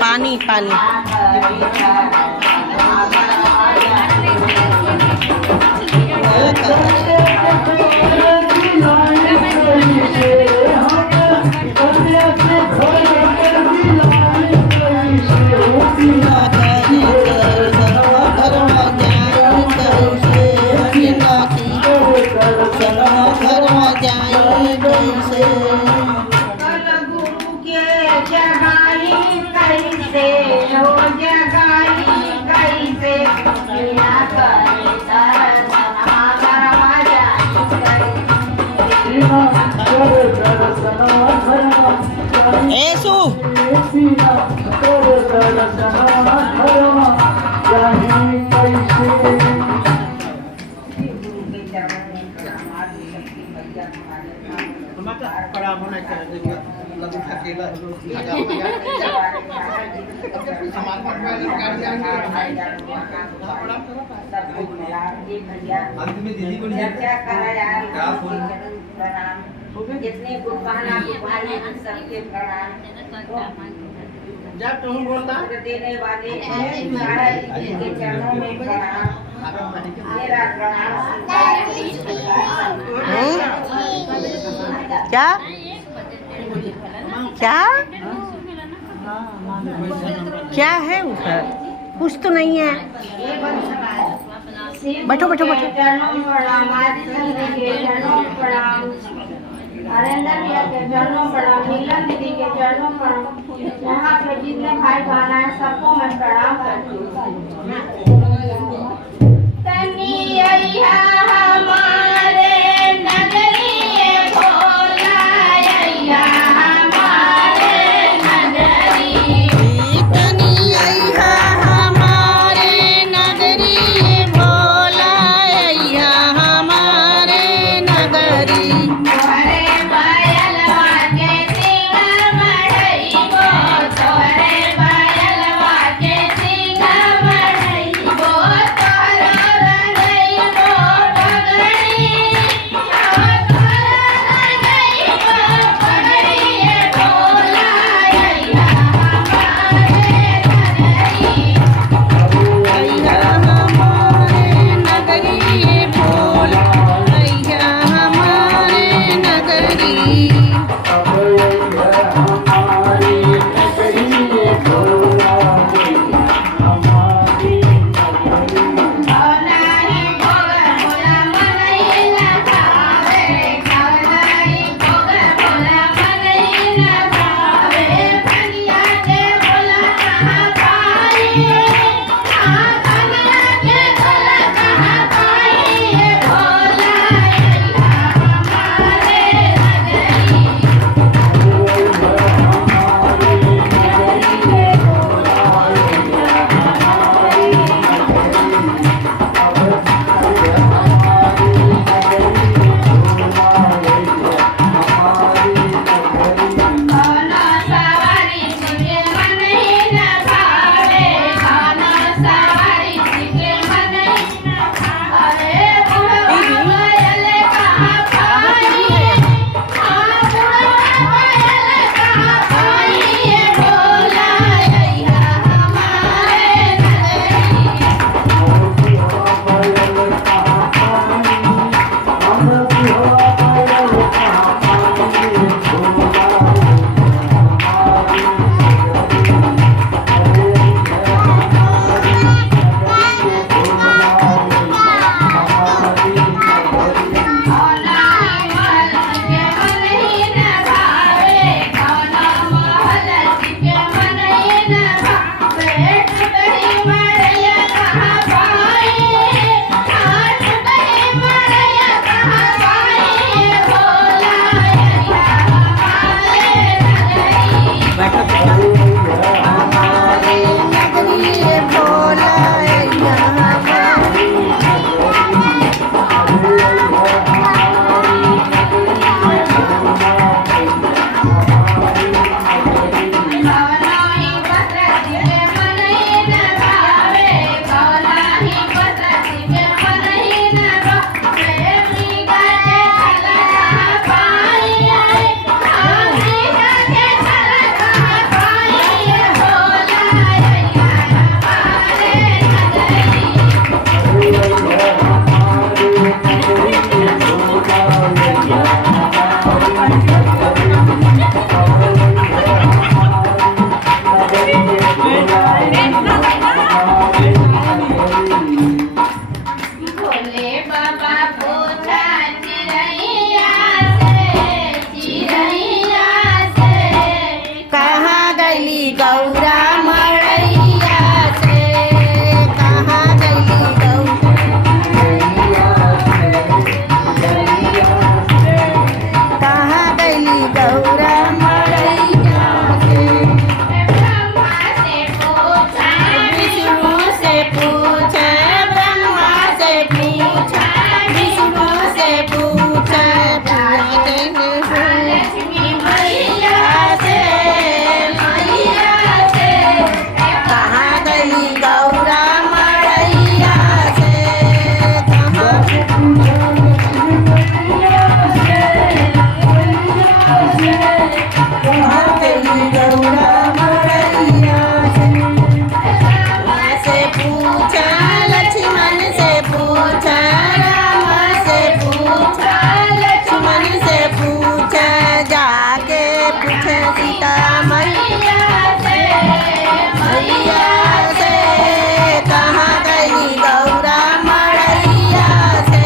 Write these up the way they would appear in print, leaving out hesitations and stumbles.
पानी पानी जितने गुणवाना सबके प्रणाम देने वाले के चरणों में प्रणाम मेरा प्रणाम क्या क्या क्या है उधर? कुछ तो नहीं है। बैठो बैठो बैठो। नरेंद्र भैया के चरणों प्रणाम, नीलम दीदी के चरणों प्रणाम, यहाँ पे जितने भाई बहन हैं सबको मैं प्रणाम करती हूँ। हमारे नगरी भोला हमारे नगरी हमारे नगरी भोला हमारे नगरी भोले बाबा पूछा चिरैया से कहाँ गली गौरा मड़ैया से, कहाँ गली कहाँ गली गौरा मड़ैया से। ब्रह्मा से पूछा विष्णु से पूछा, ब्रह्मा से पूछा, विष्णु से पूछा, लक्ष्मी मैया से कहाँ गली गौरा मड़ैया से, कहाँ गली गौरा मड़ैया से पूछा, लक्ष्मण से पूछा, राम से पूछा, लक्ष्मण से पूछा, जाके पूछे सीता मैया से, कहाँ गई गौरा मड़ैया से।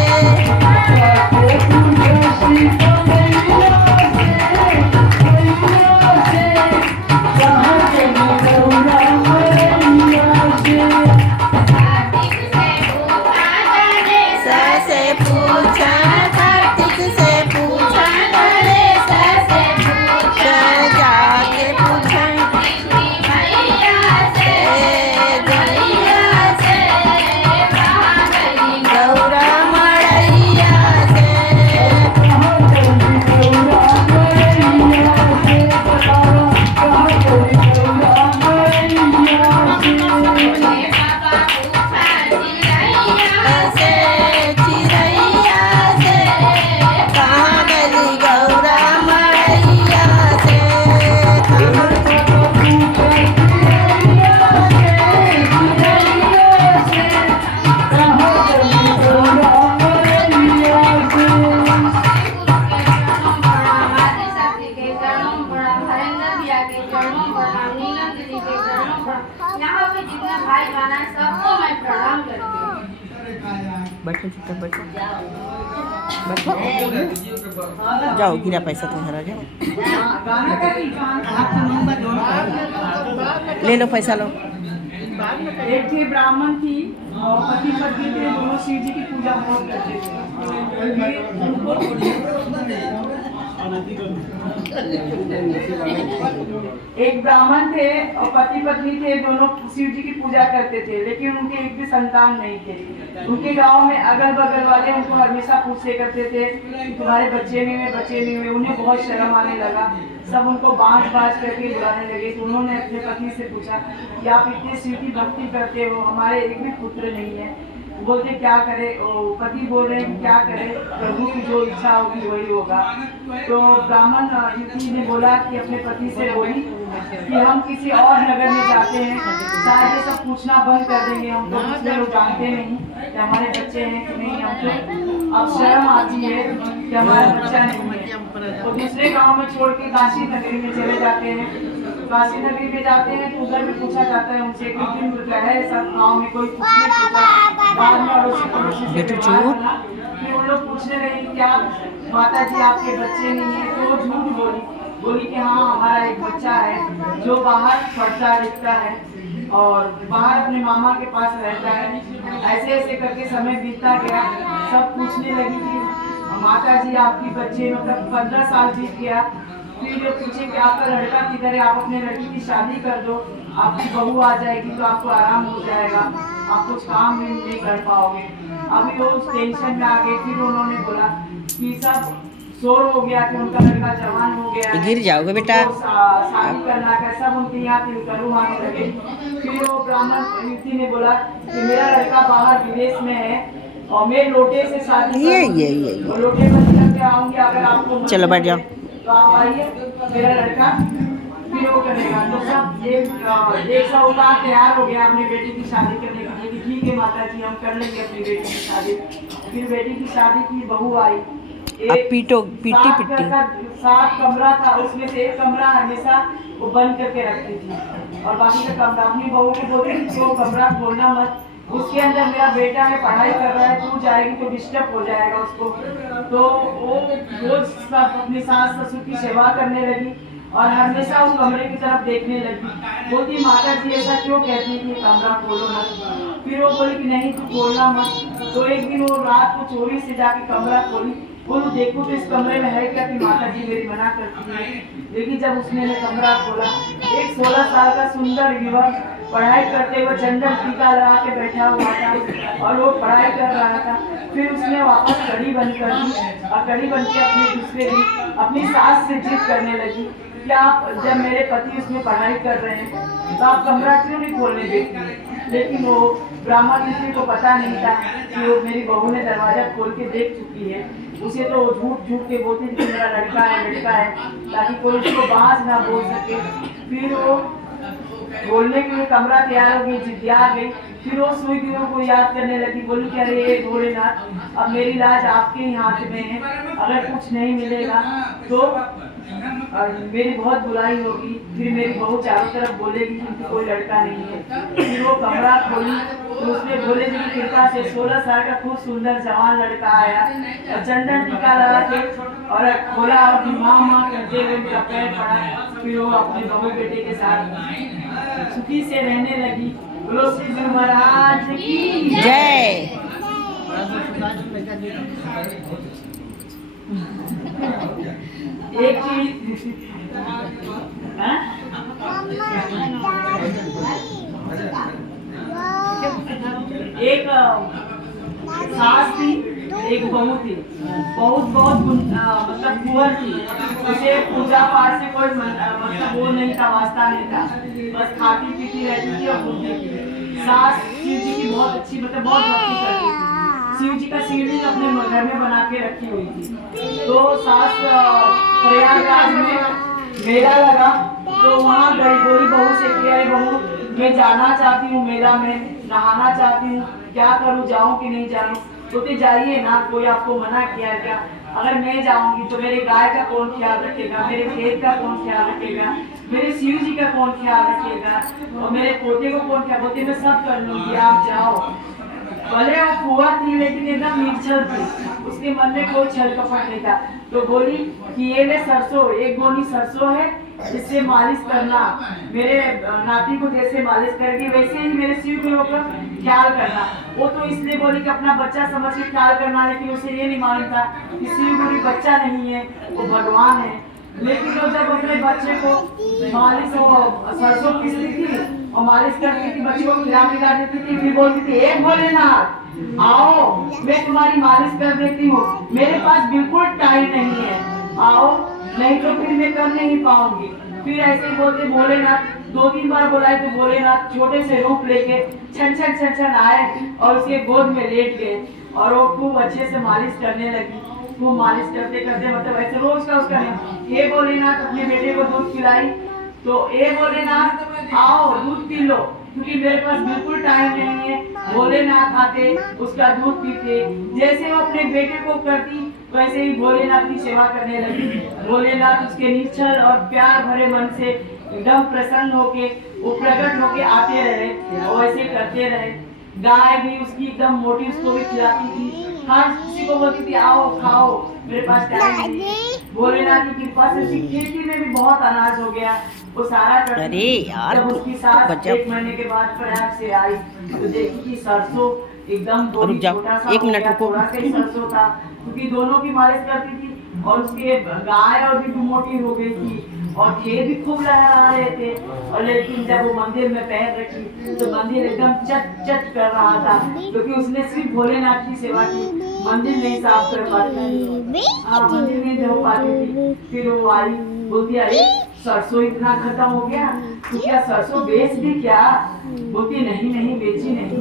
कार्तिक से पूछा गणेश से पूछा जाके पूछा लक्ष्मी मैया से कहाँ गई गौरा मड़ैया से। भोले बाबा पूछा चिरैया से चिरैया से कहाँ गली गौरा मड़ैया से, आदिशक्ति के चरणों में प्रणाम, हरेंद्र भैया के चरणों में प्रणाम, नीलम दीदी के चरणों में प्रणाम। यहाँ पे जितने भाई बहन हैं सबको मैं प्रणाम करती हूँ। बैठो चुपचाप बैठो, बैठो जाओ, गिरा पैसा तुम्हारा, जाओ ले लो पैसा लो। एक थे ब्राह्मण थी और पति पत्नी थे, दोनों शिव जी की पूजा बहुत करते थे। एक ब्राह्मण थे और पति पत्नी थे, दोनों शिव जी की पूजा करते थे, लेकिन उनके एक भी संतान नहीं थे। उनके गांव में अगल बगल वाले उनको हमेशा पूछे करते थे कि तुम्हारे बच्चे नहीं हुए, बच्चे नहीं हुए। उन्हें बहुत शर्म आने लगा, सब उनको बांझ करके बुलाने लगे। तो उन्होंने अपने पति से पूछा कि आप इतने शिव की भक्ति करते हो, हमारे एक भी पुत्र नहीं है। बोलते क्या करे, पति बोल रहे हैं क्या करे, प्रभु की जो इच्छा होगी वही होगा। तो ब्राह्मण युवती ने बोला कि अपने पति से बोली कि हम किसी और नगर में जाते हैं, शायद ये सब पूछना बंद कर देंगे, हम तो दूसरे लोग जानते नहीं कि हमारे बच्चे हैं कि नहीं। हमको अब शर्म आती है कि हमारा बच्चा नहीं है। तो दूसरे गांव में छोड़ के काशी नगरी में चले जाते हैं। काशी नगरी में जाते हैं तो उधर भी पूछा जाता है उनसे कि दिन है सब गाँव में कोई कुछ नहीं पूछा। बाद में अड़ोसी पड़ोसी से व्यवहार बना कि उन लोग पूछने लगे क्या माता जी आपके बच्चे नहीं है। तो वो झूठ बोली कि हाँ हमारा एक बच्चा है जो बाहर पढ़ता लिखता है और बाहर अपने मामा के पास रहता है। ऐसे ऐसे करके समय बीतता गया। सब पूछने लगी कि माता जी आपकी बच्चे मतलब 15 साल बीत गया। फिर जो पूछे कि आपका लड़का किधर है, आप अपने लड़की की शादी कर दो, आपकी बहू आ जाएगी तो आपको आराम हो जाएगा, आप कुछ काम भी नहीं कर पाओगे। अभी वो उस टेंशन में आ गए। फिर उन्होंने बोला कि सब शोर हो गया कि उनका लड़का जवान हो गया, गिर जाओगे बेटा, तो शादी करना का सब उनके यहाँ तिलकरू आने लगे। फिर वो ब्राह्मण युवती ने बोला कि मेरा लड़का बाहर विदेश में है और मैं लोटे से शादी ये और लोटे में करके आऊंगी, अगर आपको चलो बैठ जाओ। तो आप आइए, मेरा लड़का फिर वो करेगा। तो सब एक साहूकार तैयार हो गया अपनी बेटी की शादी करने के लिए। ठीक है माता जी हम कर लेंगे अपनी बेटी की शादी। फिर बेटी की शादी की, बहू आई। पीटी 7 कमरा था, उसमें से एक कमरा हमेशा वो बंद करके रखती थी। और बाकी का कमरा अपनी बहू को बोलती थी वो कमरा खोलना मत, उसके अंदर मेरा बेटा है पढ़ाई कर रहा है, तू जाएगी तो डिस्टर्ब हो जाएगा उसको। तो वो रोज सब अपनी सास ससुर की सेवा करने लगी और हमेशा उस कमरे की तरफ देखने लगी। बोलती माता जी ऐसा क्यों कहती है कि कमरा खोलो मत। फिर वो बोली कि नहीं तू खोलना मत। तो एक दिन वो रात को चोरी से जाके कमरा खोली। बोलू देखो तो इस कमरे में है क्या, कि माता जी मेरी मना करती है। लेकिन जब उसने कमरा खोला, एक 16 साल का सुंदर युवक पढ़ाई करते हुए चंदन टीका लगा के बैठा हुआ था और वो पढ़ाई कर रहा था। फिर उसने वापस कड़ी बंद कर दी और कड़ी बंद के अपने दूसरे दिन अपनी सास से जिद करने लगी कि आप जब मेरे पति उसमें पढ़ाई कर रहे हैं तो आप कमरा क्यों नहीं खोलने देती। लेकिन वो ब्राह्मण किसी को पता नहीं था कि वो मेरी बहू ने दरवाजा खोल के देख चुकी है। उसे तो झूठ झूठ के बोलती थी कि मेरा लड़का है, ताकि कोई उसको बाहर ना बोल सके। फिर वो बोलने के लिए कमरा तैयार हो गई, जिद्दिया आ गई। फिर वो सुई दिनों को याद करने लगी। बोली कि अरे भोलेनाथ अब मेरी लाज आपके ही हाथ में है, अगर कुछ नहीं मिलेगा तो मेरी बहुत बुराई होगी। फिर मेरी बहू चारों तरफ बोलेगी कि कोई लड़का नहीं है। फिर वो कमरा खोली तो उसमें भोले जी की कृपा से 16 साल का खूब सुंदर जवान लड़का आया और चंदन टीका लगा के और खोला और माँ करते हुए मेरा पैर पड़ा। फिर वो अपने बहू बेटे के साथ सुखी से रहने लगी। बोलो श्री गुरु महाराज की जय। एक चीज एक सास थी, एक बहू थी। बहुत मतलब कुंवर थी। उसे पूजा पाठ से कोई मतलब वो नहीं था, वास्ता नहीं था। बस खाती पीती रहती थी और घूमती थी। सास शिव जी की बहुत अच्छी मतलब बहुत भक्ति करती थी। शिव जी का शिवलिंग अपने घर में बना के रखी हुई थी। तो सास प्रयागराज में मेला लगा तो वहाँ गई, बोली बहू से कि अरे बहू मैं जाना चाहती हूँ मेला में, नहाना चाहती हूँ, क्या करूँ, जाऊँ कि नहीं जाऊँ। तो जाइए ना, कोई आपको मना किया क्या। अगर मैं जाऊंगी तो मेरे गाय का कौन ख्याल रखेगा, मेरे खेत का कौन ख्याल रखेगा, मेरे शिव जी का कौन ख्याल रखेगा और मेरे पोते को कौन ख्याल। बोते मैं सब कर लूंगी, आप जाओ। भले वो कुआ थी लेकिन एकदम निर्छल थी, उसके मन में कोई छल कपट नहीं था। तो बोली कि ये ले सरसों, एक गोनी सरसों है, इससे मालिश करना, मेरे नाती को जैसे मालिश करेगी वैसे ही मेरे शिव गुरु का ख्याल करना। वो तो इसलिए बोली कि अपना बच्चा समझ के ख्याल करना, लेकिन उसे ये नहीं मालूम था कि शिव गुरु बच्चा नहीं है, वो भगवान है। लेकिन वो जब अपने बच्चे को मालिश सरसों पीसती थी और मालिश करती थी, बच्चे को खिला पिला देती थी, फिर बोलती थी एक भोलेनाथ आओ मैं तुम्हारी मालिश कर देती हूँ, मेरे पास बिल्कुल टाइम नहीं है, आओ नहीं तो फिर मैं कर नहीं पाऊंगी। फिर ऐसे बोलते भोलेनाथ 2-3 बार बुलाए तो भोलेनाथ छोटे से रूप लेके छन छन छन छन आए और उसके गोद में लेट गए और वो खूब अच्छे से मालिश करने लगी। खूब मालिश करते करते मतलब ऐसे रोज का उसका नहीं। हे भोलेनाथ अपने बेटे को दूध पिलाई तो ए भोलेनाथ आओ दूध पी लो, क्योंकि मेरे पास बिल्कुल टाइम नहीं है। भोलेनाथ आते उसका दूध पीते, जैसे वो अपने बेटे को करती वैसे ही भोलेनाथ की सेवा करने लगी। भोलेनाथ उसके निश्चल और प्यार भरे मन से एकदम प्रसन्न होके वो प्रकट होके आते रहे और ऐसे करते रहे। गाय भी उसकी एकदम मोटी, उसको भी खिलाती थी, हर किसी को बोलती थी आओ खाओ, मेरे पास टाइम नहीं। भोलेनाथ की कृपा से उसकी खेती में भी बहुत अनाज हो गया, वो सारा करती। अरे यार, जब उसकी सास गजब। 1 महीने के बाद प्रयाग से आई तो देखी कि सरसों एकदम छोटा सा एक मिनट रुको। थोड़ा सा ही सरसों था, क्योंकि दोनों की मालिश करती थी और उसके गाय और भी मोटी हो गई थी और खेत भी खूब लहरा रहे थे। और लेकिन जब वो मंदिर में पैर रखी तो मंदिर एकदम चट चट कर रहा था, क्योंकि उसने सिर्फ भोलेनाथ की सेवा की, मंदिर नहीं साफ कर पाती, मंदिर नहीं धो पाती थी। फिर वो आई, बोलती अरे सरसों इतना खत्म हो गया तो क्या सरसों बेच दी क्या। बोलती नहीं नहीं बेची नहीं,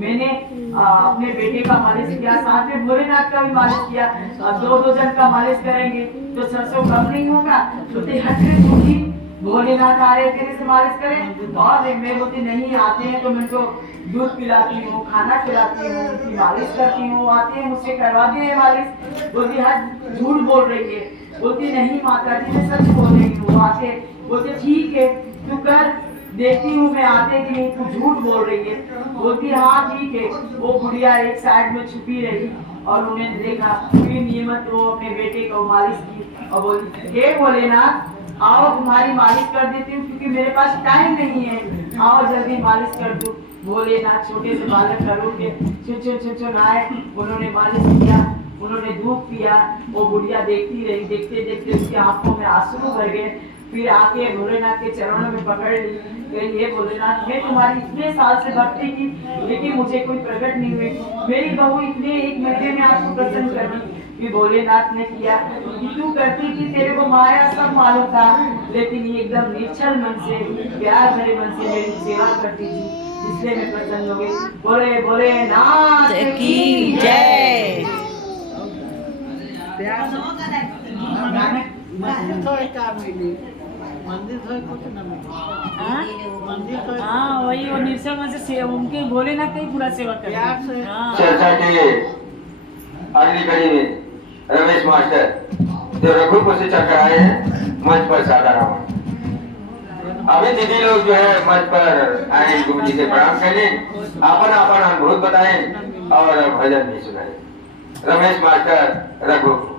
मैंने अपने बेटे का मालिश किया, साथ में भोलेनाथ का भी मालिश किया। अब 2-2 जन का मालिश करेंगे तो सरसों कम नहीं होगा। बोलते हटके झूठी, भोलेनाथ आ रहे तेरे से मालिश करें और मैं बोलती नहीं आते हैं तो मैं तो दूध पिलाती हूँ, खाना खिलाती हूँ, उनकी मालिश करती हूँ, आते हैं मुझसे करवा दिए मालिश। बोलती हट झूठ बोल रही है। बोलती नहीं माता जी मैं सच बोल रही हूँ, आते। बोलते ठीक है तू कर, देखती हूँ मैं आते कि तू झूठ बोल रही है। बोलती है हाँ ठीक है। वो बुढ़िया एक साइड में छुपी रही और उन्होंने देखा, फिर नियमित वो अपने बेटे को मालिश की और बोली, हे भोलेनाथ आओ तुम्हारी मालिश कर देती हूँ क्योंकि मेरे पास टाइम नहीं है, आओ जल्दी मालिश कर दूँ। भोलेनाथ छोटे से बालक का रूप में चुन आए, उन्होंने मालिश किया, उन्होंने दूध पिया। वो बुढ़िया देखती रही, देखते देखते उसकी आंखों में आंसू भर गए। फिर आके भोलेनाथ के चरणों में पकड़ ली, कही हे भोलेनाथ मैं तुम्हारी इतने साल से भक्ति की लेकिन मुझे कोई प्रकट नहीं हुई, मेरी बहू इतने एक महीने में आपको प्रसन्न कर दी। फिर भोलेनाथ ने किया कि तू करती कि तेरे को माया सब मालूम था, लेकिन ये एकदम निश्चल मन से प्यार भरे मन से मेरी सेवा करती थी, इसलिए मैं प्रसन्न हो गई। बोले भोलेनाथ की जय। मंदिर तो एक काम मिली, मंदिर तो कुछ ना मिली, मंदिर तो हाँ वही वो निर्चल मन से उनके भोलेनाथ का ही पूरा सेवा प्यार करते से। हैं। हाँ। चर्चा के अगली कड़ी में रमेश मास्टर जो रघुपुर से चलकर आए हैं मंच पर साधारण। अभी दीदी लोग जो है मंच पर आए, गुरु जी से प्रणाम करें, अपन अपन अनुभूत बताएं और भजन भी सुनाएं। रमेश मास्टर रघुपुर।